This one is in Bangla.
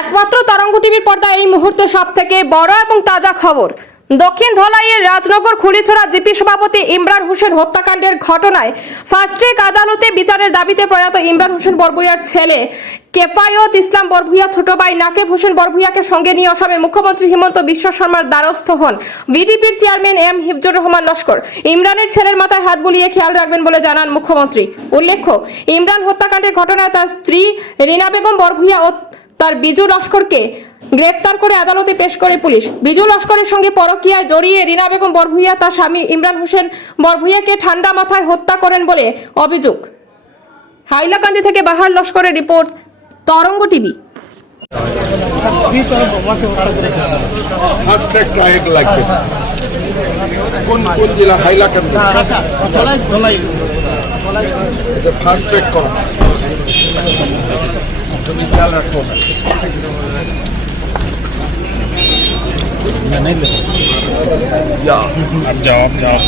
একমাত্র তরঙ্গ টিভির পর্দায় এই মুহূর্তে সব থেকে বড় এবং তাজা খবর। দক্ষিণ ধলাইয়ের রাজনগর খুলিছড়া জিপি সভাপতি ইমরান হোসেন হত্যাকাণ্ডের ঘটনায় ফার্স্ট ট্রেক আদালতে বিচারের দাবিতে প্রয়াত ইমরান হোসেন বরভুইয়ার ছেলে কেফায়ত ইসলাম বরভুইয়া, ছোট ভাই নাকেব হোসেন বরভুইয়াকে সঙ্গে নিয়ে অসমের মুখ্যমন্ত্রী হিমন্ত বিশ্ব শর্মার দ্বারস্থ হন বিডিপির চেয়ারম্যান এম হিফজুর রহমান লস্কর। ইমরানের ছেলের মাথায় হাত বুলিয়ে খেয়াল রাখবেন বলে জানান মুখ্যমন্ত্রী। উল্লেখ্য, ইমরান হত্যাকাণ্ডের ঘটনায় তার স্ত্রী রিনা বেগম বরভুইয়া ও তার বিজু লস্করকে গ্রেফতার করে আদালতে পেশ করে পুলিশ। বিজু লস্করের সঙ্গে পরকীয়ায় জড়িয়ে রিনা বেগম বরভুইয়া তার স্বামী ইমরান হোসেন বরভুইয়াকে ঠান্ডা মাথায় হত্যা করেন বলে অভিযোগ। হাইলাকান্দি থেকে বাহার লস্করের রিপোর্ট তরঙ্গ টিভি। কোন কোন জেলা? হাইলাকান্দি। আচ্ছা ফার্স্ট ট্র্যাক করো। তুমি খেয়াল রাখো না জবাব জবাব